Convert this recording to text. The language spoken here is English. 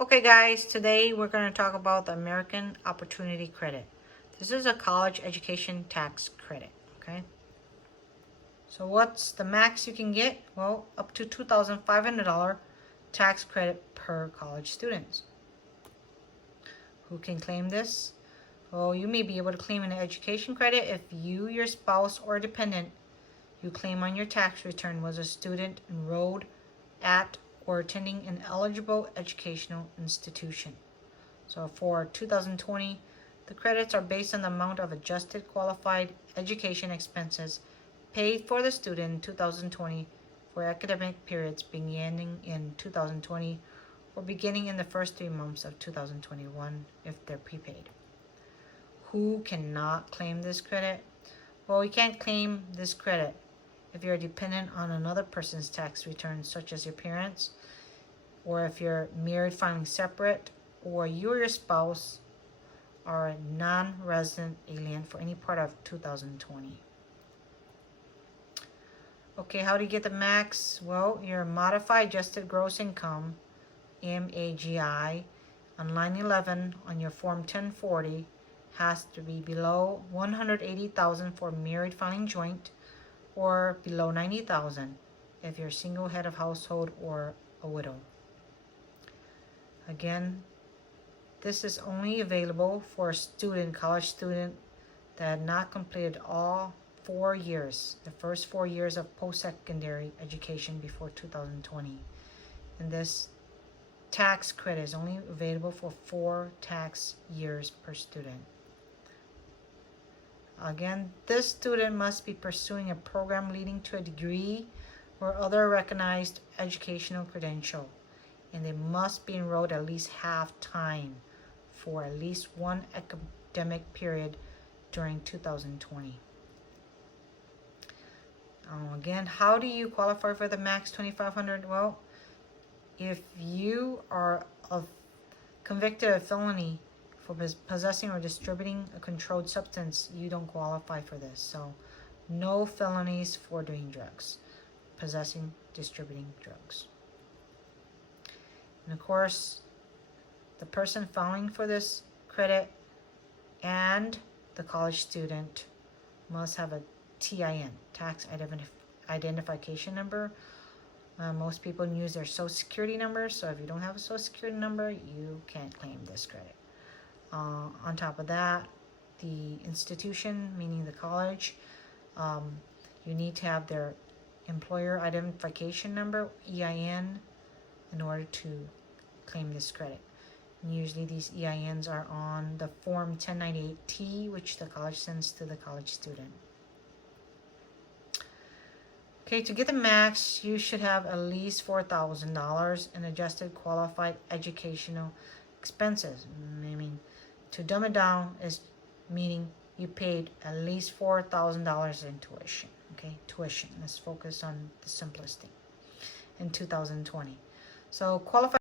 Okay guys, today we're going to talk about the American Opportunity Credit. This is a college education tax credit, okay? So what's the max you can get? Well, up to $2,500 tax credit per college student. Who can claim this? Well, you may be able to claim an education credit if you, your spouse, or dependent you claim on your tax return was a student enrolled at or attending an eligible educational institution. So for 2020, the credits are based on the amount of adjusted qualified education expenses paid for the student in 2020 for academic periods beginning in 2020 or beginning in the first 3 months of 2021 if they're prepaid. Who cannot claim this credit? Well, you can't claim this credit if you're dependent on another person's tax return, such as your parents, or if you're married filing separate, or you or your spouse are a non-resident alien for any part of 2020. Okay, how do you get the max? Well, your modified adjusted gross income, MAGI, on line 11 on your Form 1040 has to be below $180,000 for married filing joint, or below $90,000 if you're a single head of household or a widow. Again, this is only available for a student, college student, that had not completed all 4 years, the first 4 years of post-secondary education before 2020. And this tax credit is only available for 4 tax years per student. Again, this student must be pursuing a program leading to a degree or other recognized educational credential, and they must be enrolled at least half-time for at least one academic period during 2020. Again, how do you qualify for the max $2,500? Well, if you are convicted of felony for possessing or distributing a controlled substance, you don't qualify for this. So no felonies for doing drugs, possessing, distributing drugs. And of course, the person filing for this credit and the college student must have a TIN, tax identification number. Most people use their social security number, so if you don't have a social security number, you can't claim this credit. On top of that, the institution, meaning the college, you need to have their employer identification number, EIN, in order to claim this credit. And usually these EINs are on the Form 1098T, which the college sends to the college student. Okay, to get the max, you should have at least $4,000 in adjusted qualified educational expenses. I mean, to dumb it down is meaning you paid at least $4,000 in tuition. Okay, tuition. Let's focus on the simplest thing in 2020. So qualified